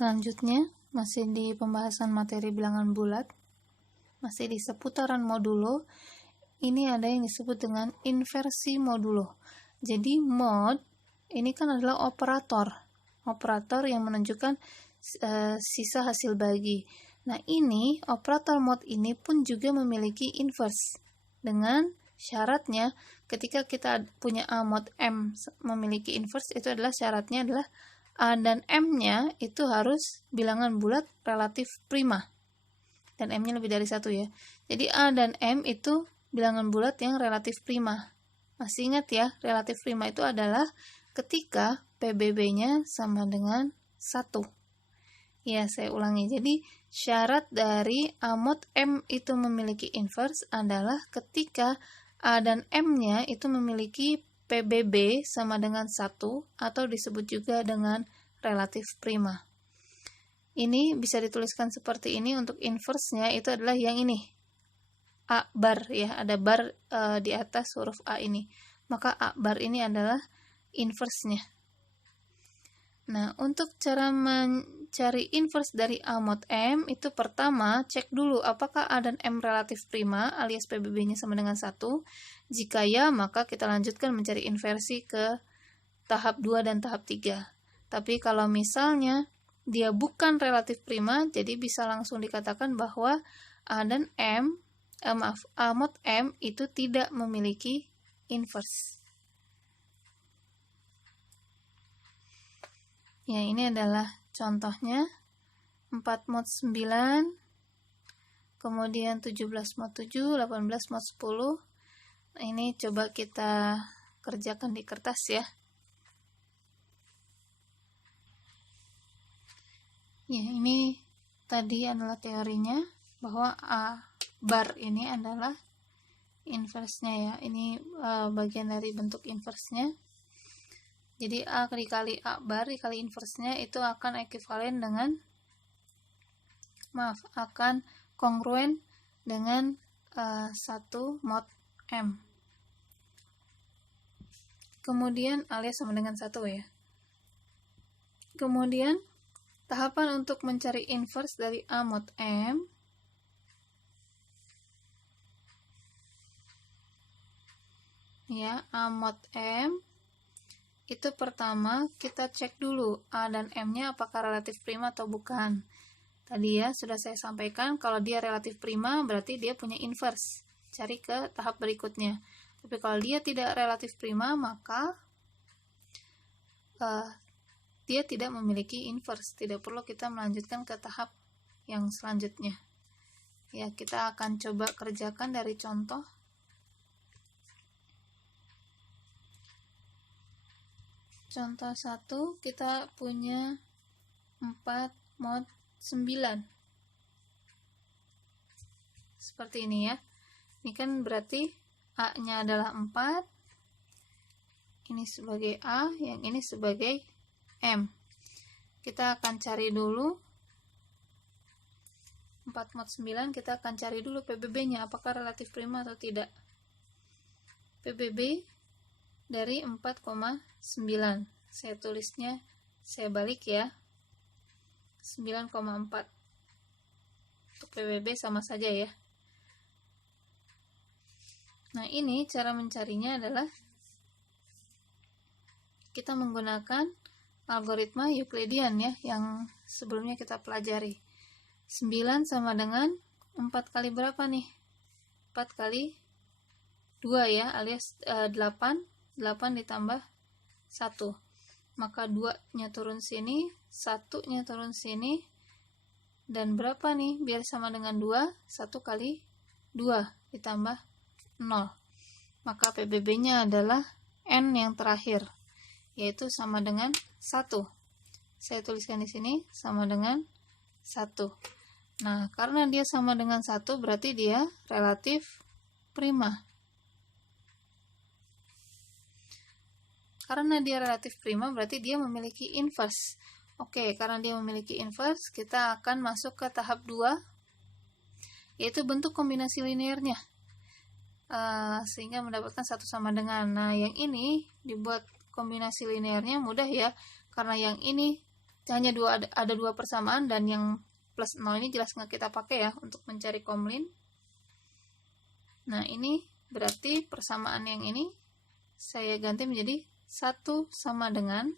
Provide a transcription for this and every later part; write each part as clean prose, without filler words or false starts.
Selanjutnya, masih di pembahasan materi bilangan bulat, masih di seputaran modulo. Ini ada yang disebut dengan inversi modulo. Jadi mod ini kan adalah operator yang menunjukkan sisa hasil bagi. Nah, ini operator mod ini pun juga memiliki inverse, dengan syaratnya ketika kita punya A mod M memiliki inverse, itu adalah syaratnya adalah A dan M-nya itu harus bilangan bulat relatif prima, dan M-nya lebih dari 1 ya. Jadi A dan M itu bilangan bulat yang relatif prima. Masih ingat ya, relatif prima itu adalah ketika PBB-nya sama dengan 1. Ya, saya ulangi. Jadi, syarat dari A mod M itu memiliki inverse adalah ketika A dan M-nya itu memiliki PBB sama dengan 1 atau disebut juga dengan relatif prima. Ini bisa dituliskan seperti ini. Untuk inverse-nya itu adalah yang ini. A bar ya, ada bar di atas huruf A ini. Maka A bar ini adalah inverse-nya. Nah, untuk cara mencari inverse dari A mod M, itu pertama cek dulu apakah A dan M relatif prima alias PBB-nya sama dengan 1. Jika ya, maka kita lanjutkan mencari inversi ke tahap 2 dan tahap 3. Tapi kalau misalnya dia bukan relatif prima, jadi bisa langsung dikatakan bahwa A dan M, A mod M itu tidak memiliki inverse. Ya, ini adalah contohnya. 4 mod 9, kemudian 17 mod 7, 18 mod 10. Nah, ini coba kita kerjakan di kertas ya. Ya, ini tadi adalah teorinya, bahwa A bar ini adalah inverse-nya ya. Ini bagian dari bentuk inverse-nya. Jadi A dikali A bar dikali inverse-nya itu akan ekivalen dengan, akan kongruen dengan 1 mod M. Kemudian alias sama dengan 1 ya. Kemudian tahapan untuk mencari inverse dari A mod M, ya, A mod M itu pertama kita cek dulu A dan M-nya apakah relatif prima atau bukan. Tadi ya sudah saya sampaikan, kalau dia relatif prima berarti dia punya inverse. Cari ke tahap berikutnya. Tapi kalau dia tidak relatif prima, maka dia tidak memiliki inverse. Tidak perlu kita melanjutkan ke tahap yang selanjutnya. Ya, kita akan coba kerjakan dari contoh. Contoh 1, kita punya 4 mod 9. Seperti ini ya. Ini kan berarti A-nya adalah 4. Ini sebagai A, yang ini sebagai M. Kita akan cari dulu 4 mod 9, kita akan cari dulu PBB-nya apakah relatif prima atau tidak. PBB dari 4,9. Saya tulisnya, saya balik ya. 9,4. Untuk PBB sama saja ya. Nah, ini cara mencarinya adalah kita menggunakan algoritma Euclidean ya, yang sebelumnya kita pelajari. 9 sama dengan 4 kali berapa nih? 4 kali 2 ya, alias 8. 8 ditambah 1. Maka 2-nya turun sini, 1-nya turun sini. Dan berapa nih? Biar sama dengan 2, 1 kali 2 ditambah 0. Maka PBB-nya adalah N yang terakhir, yaitu sama dengan 1. Saya tuliskan di sini sama dengan 1. Nah, karena dia sama dengan 1 berarti dia relatif prima. Karena dia relatif prima berarti dia memiliki inverse. Oke, karena dia memiliki inverse, kita akan masuk ke tahap 2, yaitu bentuk kombinasi linearnya. Sehingga mendapatkan 1 sama dengan. Nah, yang ini dibuat kombinasi linearnya mudah ya, karena yang ini hanya ada dua persamaan, dan yang plus 0 ini jelas nggak kita pakai ya untuk mencari komlin. Nah, ini berarti persamaan yang ini saya ganti menjadi 1 sama dengan,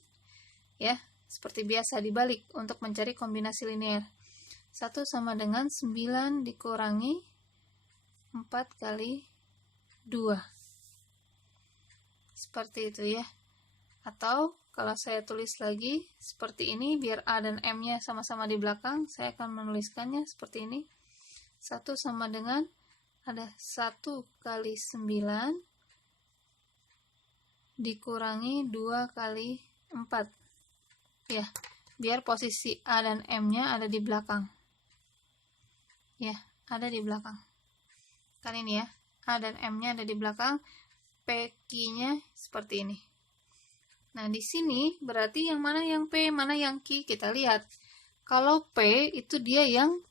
ya, seperti biasa dibalik untuk mencari kombinasi linear. 1 sama dengan 9 dikurangi 4 kali 2. Seperti itu ya. Atau kalau saya tulis lagi seperti ini, biar A dan M-nya sama-sama di belakang, saya akan menuliskannya seperti ini. 1 sama dengan, ada 1 kali 9 dikurangi 2 kali 4. Ya, biar posisi A dan M-nya ada di belakang. Ya, ada di belakang. Kan ini ya, A dan M-nya ada di belakang, P-nya seperti ini. Nah, di sini berarti yang mana yang P, mana yang Q, kita lihat. Kalau P itu dia yang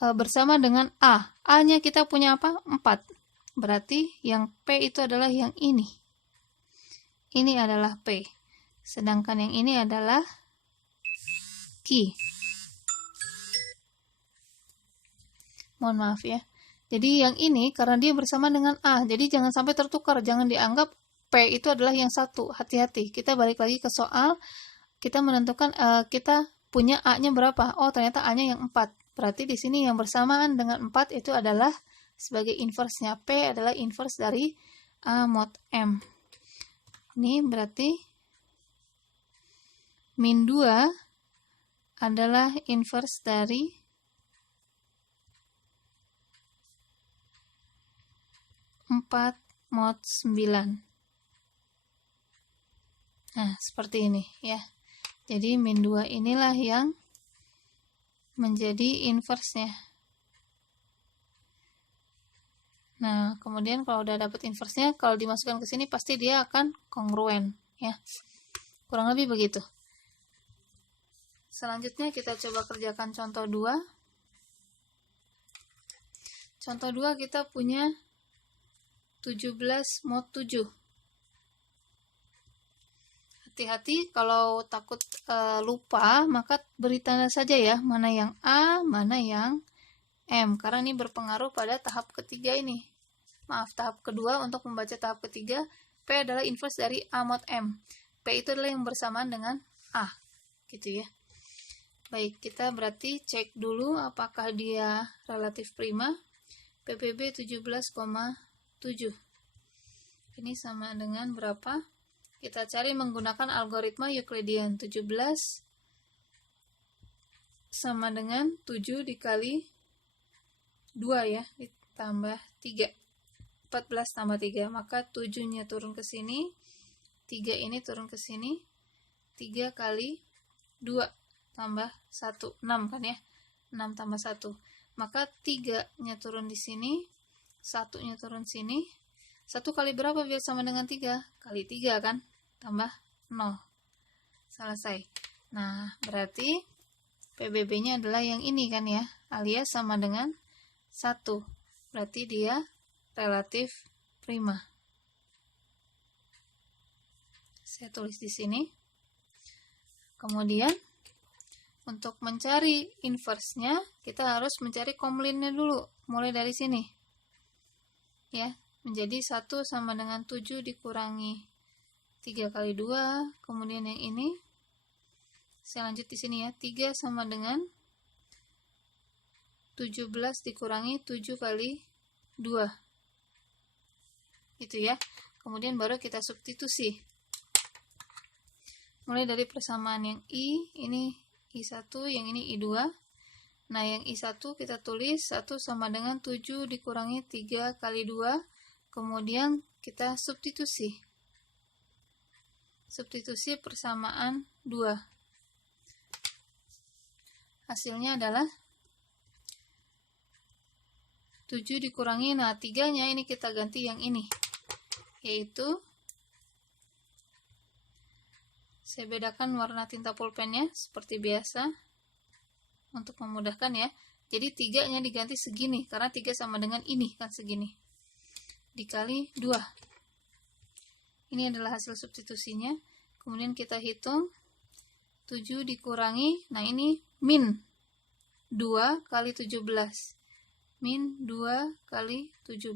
bersama dengan A. A-nya kita punya apa? 4. Berarti yang P itu adalah yang ini. Ini adalah P. Sedangkan yang ini adalah Q. Mohon maaf ya. Jadi yang ini karena dia bersama dengan A, jadi jangan sampai tertukar, jangan dianggap P itu adalah yang satu. Hati-hati, kita balik lagi ke soal, kita menentukan kita punya A-nya berapa. Oh, ternyata A-nya yang 4. Berarti di sini yang bersamaan dengan 4 itu adalah sebagai inverse-nya. P adalah inverse dari A mod M. Ini berarti min 2 adalah inverse dari 4 mod 9. Nah, seperti ini ya. Jadi min 2 inilah yang menjadi inverse-nya. Nah, kemudian kalau udah dapat inverse-nya, kalau dimasukkan ke sini pasti dia akan kongruen ya. Kurang lebih begitu. Selanjutnya kita coba kerjakan contoh 2. Contoh 2 kita punya 17 mod 7. Hati-hati kalau takut lupa, maka beri tanda saja ya, mana yang A, mana yang M, karena ini berpengaruh pada tahap ketiga ini. Maaf, tahap kedua. Untuk membaca tahap ketiga, P adalah inverse dari A mod M. P itu adalah yang bersamaan dengan A, gitu ya. Baik, kita berarti cek dulu apakah dia relatif prima. PPB 17,7. Ini sama dengan berapa? Kita cari menggunakan algoritma Euclidean. 17 sama dengan 7 dikali 2 ya, ditambah 3. 14 tambah 3, maka 7-nya turun ke sini, 3 ini turun ke sini, 3 kali 2 tambah 1, 6 kan ya, 6 tambah 1. Maka 3-nya turun di sini, 1-nya turun sini. 1 kali berapa biar sama dengan 3? Kali 3 kan, tambah 0. Selesai. Nah, berarti PBB-nya adalah yang ini kan ya, alias sama dengan 1. Berarti dia relatif prima. Saya tulis di sini. Kemudian untuk mencari inverse-nya, kita harus mencari komlinnya dulu, mulai dari sini. Ya, menjadi 1 sama dengan 7 dikurangi 3 kali 2, kemudian yang ini, saya lanjut di sini ya, 3 sama dengan 17 dikurangi 7 kali 2. Itu ya. Kemudian baru kita substitusi. Mulai dari persamaan yang I, ini I1, yang ini I2. Nah, yang I1 kita tulis 1 sama dengan 7 dikurangi 3 kali 2. Kemudian kita substitusi. Substitusi persamaan 2. Hasilnya adalah 7 dikurangi, nah 3-nya ini kita ganti yang ini, yaitu saya bedakan warna tinta pulpennya seperti biasa untuk memudahkan ya. Jadi 3-nya diganti segini karena 3 sama dengan ini kan, segini dikali 2. Ini adalah hasil substitusinya. Kemudian kita hitung 7 dikurangi, nah ini min 2 kali 17. Min 2 kali 17.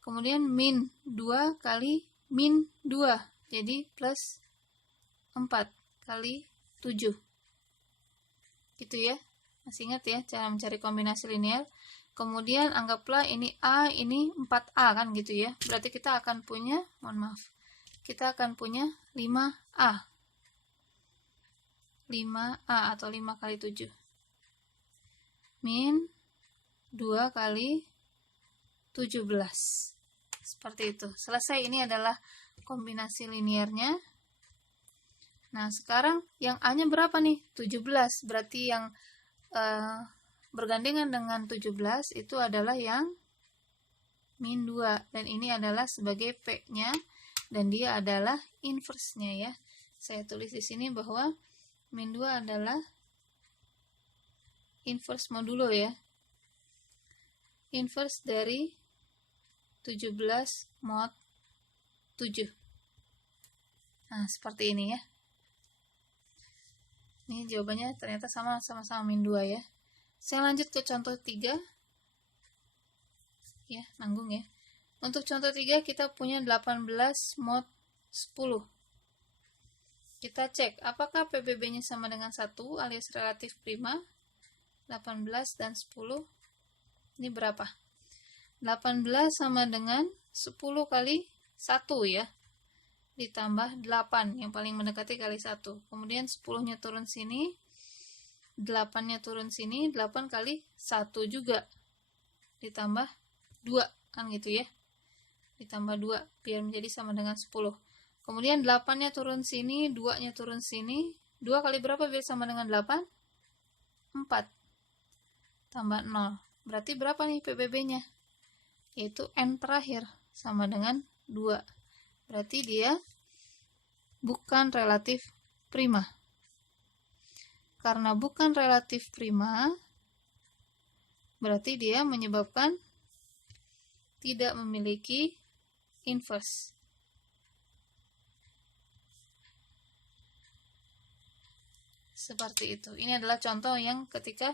Kemudian min 2 kali min 2. Jadi plus 4 kali 7. Gitu ya. Masih ingat ya cara mencari kombinasi linear. Kemudian anggaplah ini A, ini 4A kan gitu ya. Berarti kita akan punya, kita akan punya 5A. 5A atau 5 kali 7. Min 2 kali 17. Seperti itu. Selesai, ini adalah kombinasi linearnya. Nah, sekarang yang A-nya berapa nih? 17. Berarti yang bergandengan dengan 17 itu adalah yang min 2. Dan ini adalah sebagai P-nya. Dan dia adalah inverse-nya ya. Saya tulis di sini bahwa min 2 adalah inverse modulo ya. Inverse dari 17 mod 7. Nah, seperti ini ya. Ini jawabannya ternyata sama-sama min 2 ya. Saya lanjut ke contoh 3. Ya, nanggung ya. Untuk contoh 3 kita punya 18 mod 10. Kita cek apakah PBB-nya sama dengan 1 alias relatif prima. 18 dan 10. Ini berapa? 18 sama dengan 10 kali 1 ya. Ditambah 8 yang paling mendekati kali 1. Kemudian 10-nya turun sini. 8-nya turun sini. 8 kali 1 juga. Ditambah 2 kan gitu ya. Ditambah 2 biar menjadi sama dengan 10. Kemudian 8-nya turun sini. 2-nya turun sini. 2 kali berapa biar sama dengan 8? 4. Tambah 0. Berarti berapa nih PBB-nya? Yaitu N terakhir sama dengan 2. Berarti dia bukan relatif prima. Karena bukan relatif prima, berarti dia menyebabkan tidak memiliki inverse. Seperti itu. Ini adalah contoh yang ketika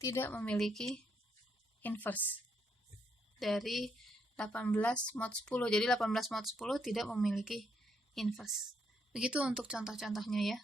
tidak memiliki inverse dari 18 mod 10. Jadi 18 mod 10 tidak memiliki inverse. Begitu untuk contoh-contohnya ya.